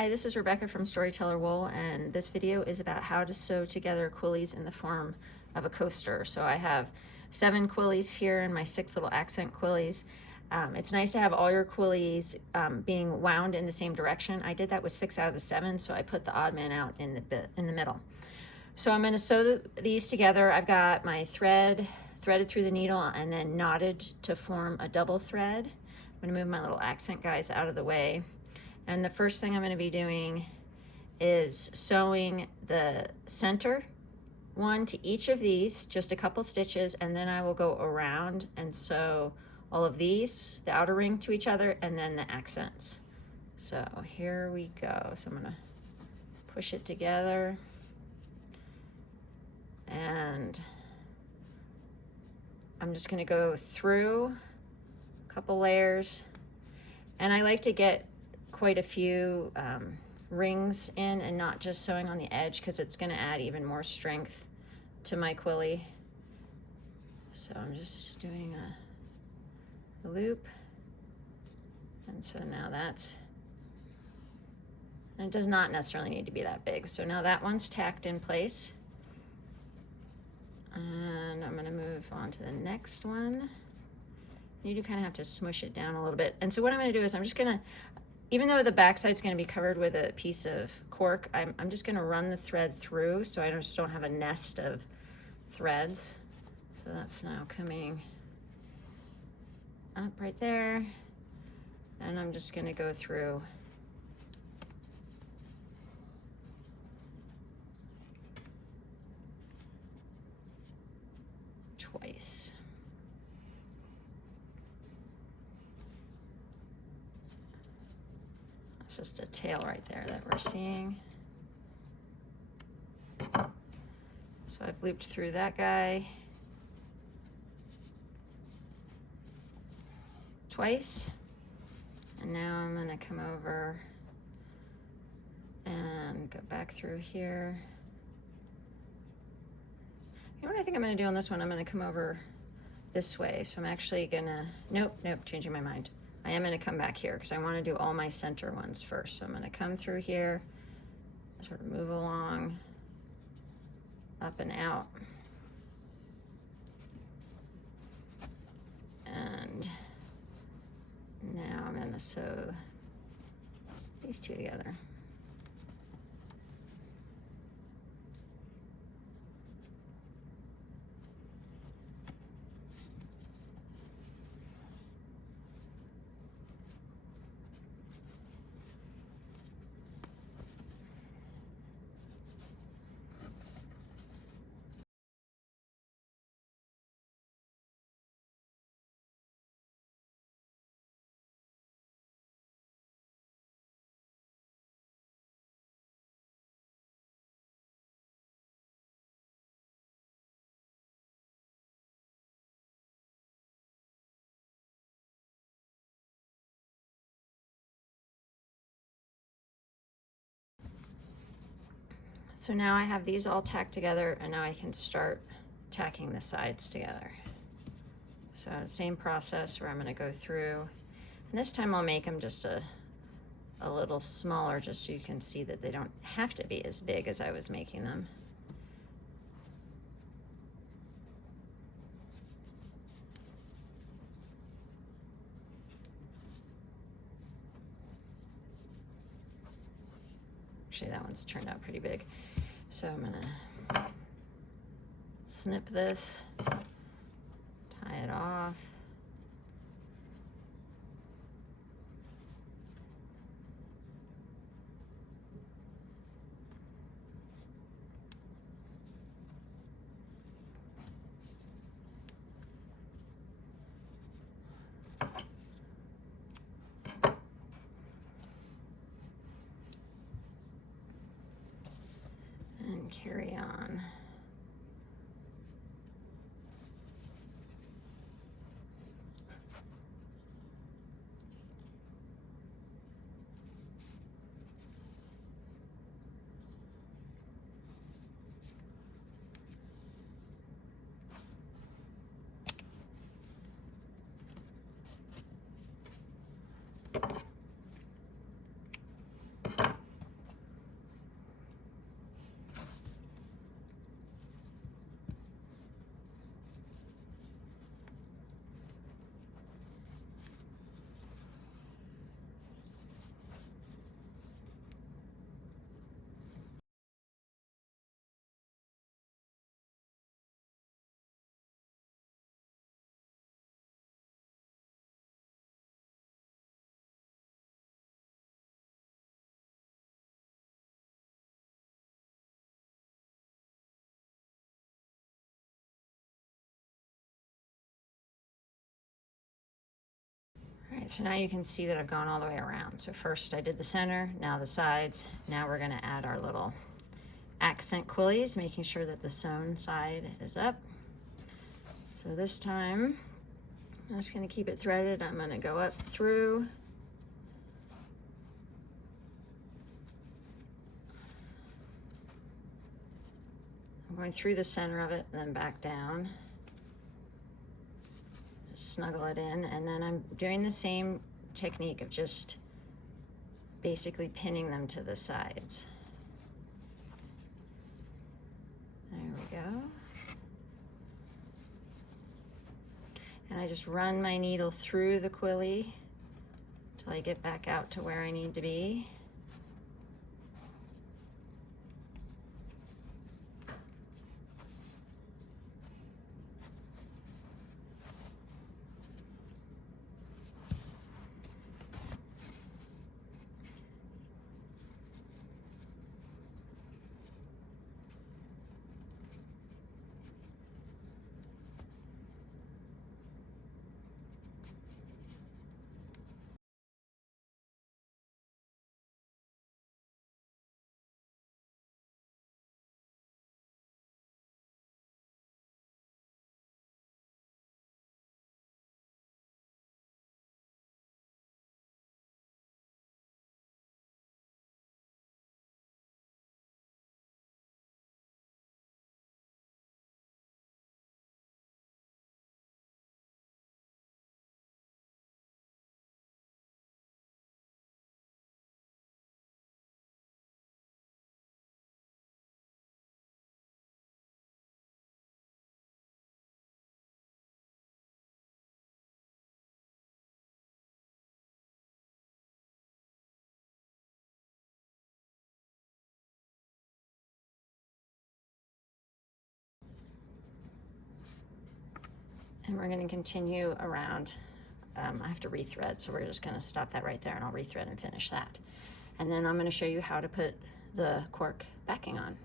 Hi, this is Rebecca from Storyteller Wool, and this video is about how to sew together quillies in the form of a coaster. So I have 7 quillies here and my 6 little accent quillies. It's nice to have all your quillies being wound in the same direction. I did that with 6 out of the 7, so I put the odd man out in the middle. So I'm going to sew these together. I've got my thread threaded through the needle and then knotted to form a double thread. I'm going to move my little accent guys out of the way. And the first thing I'm going to be doing is sewing the center one to each of these, just a couple stitches, and then I will go around and sew all of these, the outer ring to each other, and then the accents. So here we go. So I'm going to push it together, and I'm just going to go through a couple layers, and I like to get quite a few rings in and not just sewing on the edge, because it's going to add even more strength to my quillie. So I'm just doing a loop, and so now that's, and it does not necessarily need to be that big. So now that one's tacked in place, and I'm going to move on to the next one. You do kind of have to smush it down a little bit. And so what I'm going to do is I'm just going to, even though the backside's going to be covered with a piece of cork, I'm just going to run the thread through so I just don't have a nest of threads. So that's now coming up right there, and I'm just going to go through twice. It's just a tail right there that we're seeing. So I've looped through that guy twice, and now I'm going to come over and go back through here. You know what I think I'm going to do on this one? I'm going to come over this way. So I'm actually going to, nope, changing my mind. I am going to come back here because I want to do all my center ones first. So I'm going to come through here, sort of move along, up and out. And now I'm going to sew these two together. So now I have these all tacked together, and now I can start tacking the sides together. So same process where I'm going to go through, and this time I'll make them just a little smaller, just so you can see that they don't have to be as big as I was making them. Actually, that one's turned out pretty big. So I'm gonna snip this, tie it off. And carry on. so now you can see that I've gone all the way around. So first I did the center, now the sides. Now we're gonna add our little accent quillies, making sure that the sewn side is up. So this time, I'm just gonna keep it threaded. I'm gonna go up through. I'm going through the center of it and then back down. Just snuggle it in, and then I'm doing the same technique of just basically pinning them to the sides. There we go. And I just run my needle through the quillie till I get back out to where I need to be. And we're going to continue around. I have to rethread, so we're just going to stop that right there, and I'll rethread and finish that. And then I'm going to show you how to put the cork backing on.